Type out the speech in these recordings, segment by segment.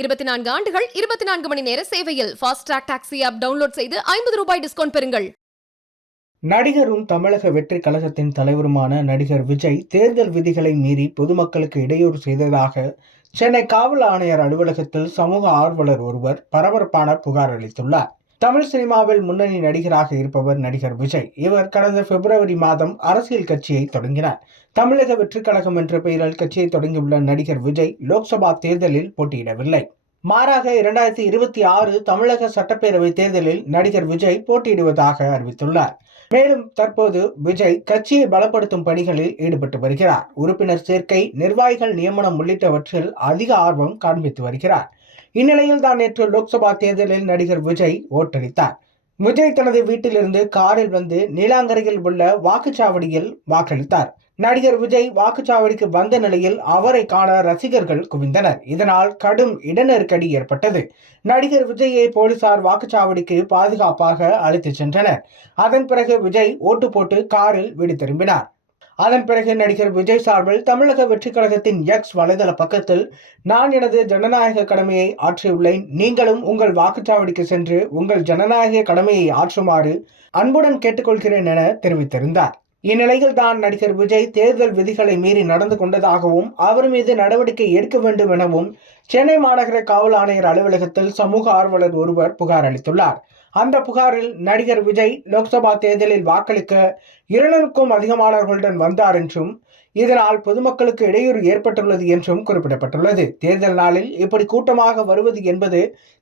24 ஆண்டுகள் 24 மணி நேர சேவையில் fast track taxi app download செய்து 50 ரூபாய் டிஸ்கவுண்ட் பெறுங்கள். நடிகரும் தமிழக வெற்றி கழகத்தின் தலைவருமான நடிகர் விஜய் தேர்தல் விதிகளை மீறி பொதுமக்களுக்கு இடையூறு செய்ததாக சென்னை காவல் ஆணையர் அலுவலகத்தில் சமூக ஆர்வலர் ஒருவர் பரபரப்பான புகார் அளித்துள்ளார். தமிழ் சினிமாவில் முன்னணி நடிகராக இருப்பவர் நடிகர் விஜய். இவர் கடந்த பிப்ரவரி மாதம் அரசியல் கட்சியை தொடங்கினார். தமிழக வெற்றி கழகம் என்ற பெயரில் கட்சியை தொடங்கியுள்ள நடிகர் விஜய் லோக்சபா தேர்தலில் போட்டியிடவில்லை. மாறாக 2026 தமிழக சட்டப்பேரவை தேர்தலில் நடிகர் விஜய் போட்டியிடுவதாக அறிவித்துள்ளார். மேலும் தற்போது விஜய் கட்சியை பலப்படுத்தும் பணிகளில் ஈடுபட்டு வருகிறார். உறுப்பினர் சேர்க்கை, நிர்வாகிகள் நியமனம் உள்ளிட்டவற்றில் அதிக ஆர்வம் காண்பித்து வருகிறார். இந்நிலையில் தான் நேற்று லோக்சபா தேர்தலில் நடிகர் விஜய் ஓட்டளித்தார். விஜய் தனது வீட்டிலிருந்து காரில் வந்து நீலாங்கரையில் உள்ள வாக்குச்சாவடியில் வாக்களித்தார். நடிகர் விஜய் வாக்குச்சாவடிக்கு வந்த நிலையில் அவரை காண ரசிகர்கள் குவிந்தனர். இதனால் கடும் இடநெருக்கடி ஏற்பட்டது. நடிகர் விஜயை போலீசார் வாக்குச்சாவடிக்கு பாதுகாப்பாக அழைத்துச் சென்றனர். அதன் பிறகு விஜய் ஓட்டு போட்டு காரில் வீடு திரும்பினார். அதன் பிறகு நடிகர் விஜய் சார்பில் தமிழக வெற்றி கழகத்தின் எக்ஸ் வலைதள பக்கத்தில், நான் எனது ஜனநாயக கடமையை ஆற்றியுள்ளேன். நீங்களும் உங்கள் வாக்குச்சாவடிக்கு சென்று உங்கள் ஜனநாயக கடமையை ஆற்றுமாறு அன்புடன் கேட்டுக்கொள்கிறேன் என தெரிவித்திருந்தார். இந்நிலையில் தான் நடிகர் விஜய் தேர்தல் விதிகளை மீறி நடந்து கொண்டதாகவும் அவர் மீது நடவடிக்கை எடுக்க வேண்டும் எனவும் சென்னை மாநகர காவல் ஆணையர் அலுவலகத்தில் சமூக ஆர்வலர் ஒருவர் புகார் அளித்துள்ளார். அந்த புகாரில் நடிகர் விஜய் லோக்சபா தேர்தலில் வாக்களிக்க 200க்கும் அதிகமானவர்களுடன் வந்தார் என்றும் இதனால் பொதுமக்களுக்கு இடையூறு ஏற்பட்டுள்ளது என்றும் குறிப்பிடப்பட்டுள்ளது. தேர்தல் நாளில் இப்படி கூட்டமாக வருவது என்பது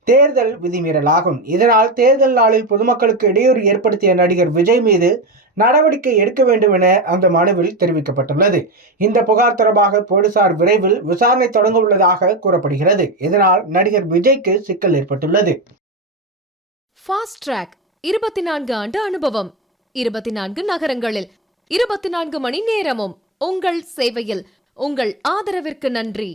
தேர்தல் விதிமீறலாகும். இதனால் தேர்தல் நாளில் பொதுமக்களுக்கு இடையூறு ஏற்படுத்திய நடிகர் விஜய் மீது நடவடிக்கை எடுக்க வேண்டும் என அந்த மனுவில் தெரிவிக்கப்பட்டுள்ளது. இந்த புகார் தொடர்பாக போலீசார் விரைவில் விசாரணை தொடங்க உள்ளதாக கூறப்படுகிறது. இதனால் நடிகர் விஜய்க்கு சிக்கல் ஏற்பட்டுள்ளது. ஃபாஸ்ட் ட்ராக் 24 ஆண்டு அனுபவம், 24 நகரங்களில் 24 மணி நேரமும் உங்கள் சேவையில். உங்கள் ஆதரவிற்கு நன்றி.